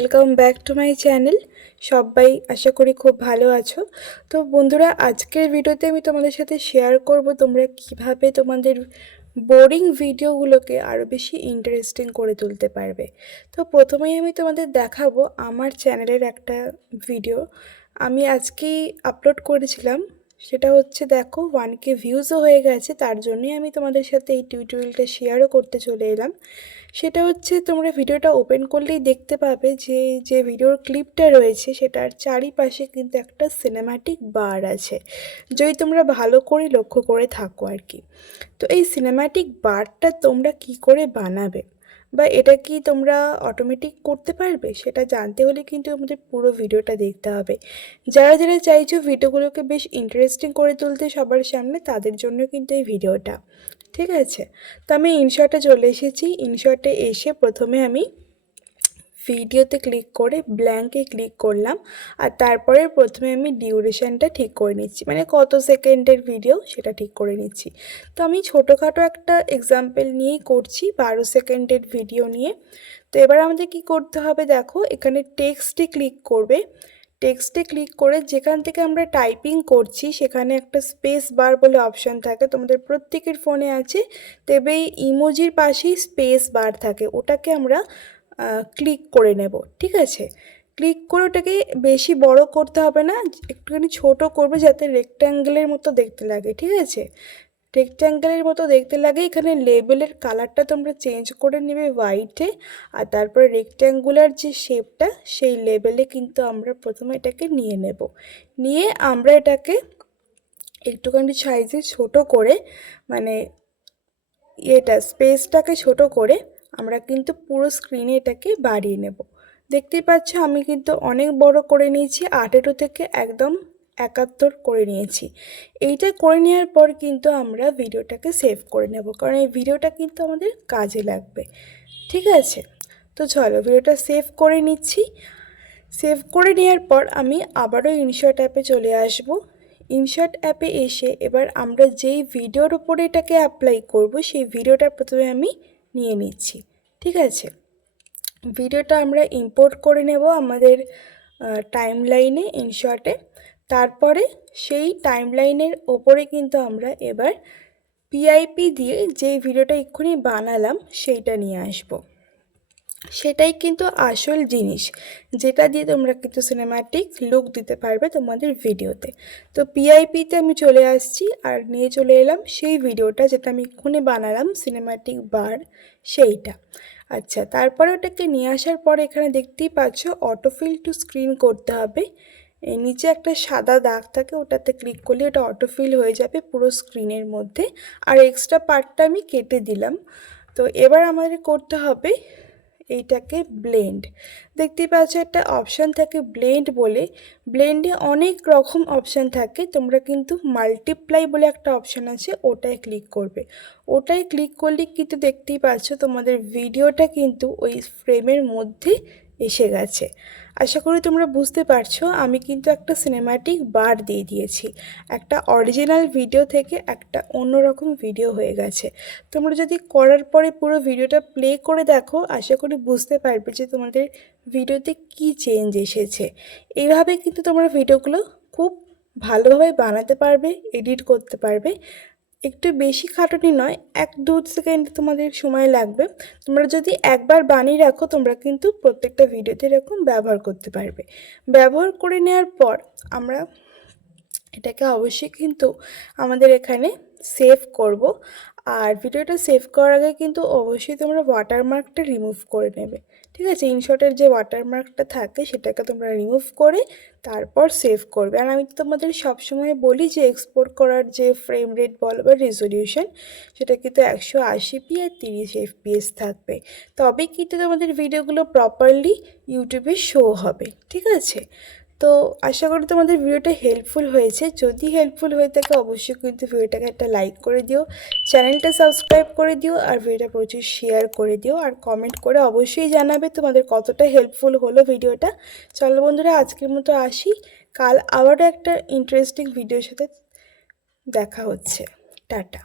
Welcome back to my channel. সবাই আশা করি খুব ভালো আছো। তো বন্ধুরা, আজকের ভিডিওতে আমি তোমাদের সাথে শেয়ার করব তোমরা কিভাবে তোমাদের বোরিং ভিডিওগুলোকে আরও বেশি ইন্টারেস্টিং করে তুলতে পারবে। তো প্রথমেই আমি তোমাদের দেখাবো আমার চ্যানেলের একটা ভিডিও আমি আজকেই আপলোড করেছিলাম। সেটা হচ্ছে, দেখো 1K ভিউজও হয়ে গেছে, তার জন্যই আমি তোমাদের সাথে এই টিউটোরিয়ালটা শেয়ারও করতে চলে এলাম। সেটা হচ্ছে, তোমরা ভিডিওটা ওপেন করলেই দেখতে পাবে যে ভিডিওর ক্লিপটা রয়েছে সেটার চারিপাশে কিন্তু একটা সিনেম্যাটিক বার আছে, যদি তোমরা ভালো করে লক্ষ্য করে থাকো আর কি। তো এই সিনেম্যাটিক বারটা তোমরা কি করে বানাবে বা এটা কি তোমরা অটোমেটিক করতে পারবে, সেটা জানতে হলে কিন্তু আমাদের পুরো ভিডিওটা দেখতে হবে। যারা যারা চাইছো ভিডিওগুলোকে বেশ ইন্টারেস্টিং করে তুলতে সবার সামনে, তাদের জন্য কিন্তু এই ভিডিওটা, ঠিক আছে। তো আমি ইনশর্টে চলে এসেছি। ইনশর্টে এসে প্রথমে আমি ভিডিওতে ক্লিক করে ব্ল্যাঙ্কে ক্লিক করলাম, আর তারপরে প্রথমে আমি ডিউরেশনটা ঠিক করে নিচ্ছি, মানে কত সেকেন্ডের ভিডিও সেটা ঠিক করে নিচ্ছি। তো আমি ছোটোখাটো একটা এক্সাম্পল নিয়েই করছি, 12 সেকেন্ডের ভিডিও নিয়ে। তো এবার আমাদের কি করতে হবে, দেখো এখানে টেক্সটে ক্লিক করবে। টেক্সটে ক্লিক করে যেখান থেকে আমরা টাইপিং করছি সেখানে একটা স্পেস বার বলে অপশান থাকে, তোমাদের প্রত্যেকের ফোনে আছে। তবে এই ইমোজির পাশেই স্পেস বার থাকে, ওটাকে আমরা ক্লিক করে নেব, ঠিক আছে। ক্লিক করে ওটাকে বেশি বড় করতে হবে না, একটুখানি ছোট করবে যাতে রেক্ট্যাঙ্গেলের মতো দেখতে লাগে, ঠিক আছে। রেক্ট্যাঙ্গেলের মতো দেখতে লাগে। এখানে লেবেলের কালারটা তোমরা চেঞ্জ করে নেবে হোয়াইটে, আর তারপরে রেক্ট্যাঙ্গুলার যে শেপটা সেই লেবেলে কিন্তু আমরা প্রথমে এটাকে নিয়ে নেব। নিয়ে আমরা এটাকে একটুখানি সাইজে ছোট করে, মানে স্পেসটাকে ছোট করে আমরা কিন্তু পুরো স্ক্রিনে এটাকে বাড়িয়ে নেব। দেখতেই পাচ্ছ আমি কিন্তু অনেক বড় করে নিয়েছি, 18 থেকে একদম 71 করে নিয়েছি। এইটা করে নেওয়ার পর কিন্তু আমরা ভিডিওটাকে সেভ করে নেব, কারণ এই ভিডিওটা কিন্তু আমাদের কাজে লাগবে, ঠিক আছে। তো চলো ভিডিওটা সেভ করে নিচ্ছি। সেভ করে নেওয়ার পর আমি আবারও ইনশর্ট অ্যাপে চলে আসব। ইনশর্ট অ্যাপে এসে এবার আমরা যেই ভিডিওর উপরে এটাকে অ্যাপ্লাই করব সেই ভিডিওটা প্রথমে আমি নিয়ে নিচ্ছি, ঠিক আছে। ভিডিওটা আমরা ইম্পোর্ট করে নেব আমাদের টাইমলাইনে ইনশর্টে। তারপরে সেই টাইমলাইনের ওপরে কিন্তু আমরা এবার পিআইপি দিয়ে যেই ভিডিওটা এক্ষুনি বানালাম সেইটা নিয়ে আসব। সেটাই কিন্তু আসল জিনিস, যেটা দিয়ে তোমরা কিন্তু সিনেম্যাটিক লুক দিতে পারবে তোমাদের ভিডিওতে। তো পিআইপিতে আমি চলে আসছি আর নিয়ে চলে এলাম সেই ভিডিওটা যেটা আমি এক্ষুনি বানালাম সিনেম্যাটিক বার, সেইটা। আচ্ছা, তারপরে ওটাকে নিয়ে আসার পরে এখানে দেখতেই পাচ্ছ অটোফিল টু স্ক্রিন করতে হবে। এই নিচে একটা সাদা দাগ থাকে, ওটাতে ক্লিক করলে ওটা অটোফিল হয়ে যাবে পুরো স্ক্রিনের মধ্যে, আর এক্সট্রা পার্টটা আমি কেটে দিলাম। তো এবার আমাদের করতে হবে এইটাকে ব্লেন্ড। দেখতেই পাচ্ছ একটা অপশান থাকে ব্লেন্ড বলে। ব্লেন্ডে অনেক রকম অপশান থাকে, তোমরা কিন্তু মাল্টিপ্লাই বলে একটা অপশান আছে, ওটায় ক্লিক করবে। ওটায় ক্লিক করলে কিন্তু দেখতেই পাচ্ছ তোমাদের ভিডিওটা কিন্তু ওই ফ্রেমের মধ্যে এসে গেছে। আশা করি তোমরা বুঝতে পারছো আমি কিন্তু একটা সিনেম্যাটিক বার দিয়ে দিয়েছি, একটা অরিজিনাল ভিডিও থেকে একটা অন্যরকম ভিডিও হয়ে গেছে। তোমরা যদি করার পরে পুরো ভিডিওটা প্লে করে দেখো, আশা করি বুঝতে পারবে যে তোমাদের ভিডিওতে কি চেঞ্জ এসেছে। এইভাবে কিন্তু তোমরা ভিডিওগুলো খুব ভালোভাবে বানাতে পারবে, এডিট করতে পারবে। একটু বেশি খাটুনি নয়, 1-2 সেকেন্ড তোমাদের সময় লাগবে। তোমরা যদি একবার বানিয়ে রাখো তোমরা কিন্তু প্রত্যেকটা ভিডিওতে এরকম ব্যবহার করতে পারবে। ব্যবহার করে নেওয়ার পর আমরা এটাকে অবশ্যই কিন্তু আমাদের এখানে সেভ করব। আর ভিডিওটা সেভ করার আগে কিন্তু অবশ্যই তোমরা ওয়াটারমার্কটা রিমুভ করে নেবে, ঠিক আছে। ইনশর্টের যে ওয়াটারমার্কটা থাকে সেটাকে তোমরা রিমুভ করে তারপর সেভ করবে। আর আমি তোমাদের সবসময় বলি যে এক্সপোর্ট করার যে ফ্রেম রেট বলো বা রেজলিউশন, সেটা কিন্তু 180p আর 30 fps থাকবে, তবেই কিন্তু তোমাদের ভিডিওগুলো প্রপারলি ইউটিউবে শো হবে, ঠিক আছে। তো আশা করি তোমাদের ভিডিওটা হেল্পফুল হয়েছে। যদি হেল্পফুল হয়ে থাকে অবশ্যই কিন্তু ভিডিওটাকে একটা লাইক করে দিও, চ্যানেলটা সাবস্ক্রাইব করে দিও, আর ভিডিওটা প্রচুর শেয়ার করে দিও, আর কমেন্ট করে অবশ্যই জানাবে তোমাদের কতটা হেল্পফুল হলো ভিডিওটা। চলো বন্ধুরা, আজকের মতো আসি, কাল আবারও একটা ইন্টারেস্টিং ভিডিওর সাথে দেখা হচ্ছে। টাটা।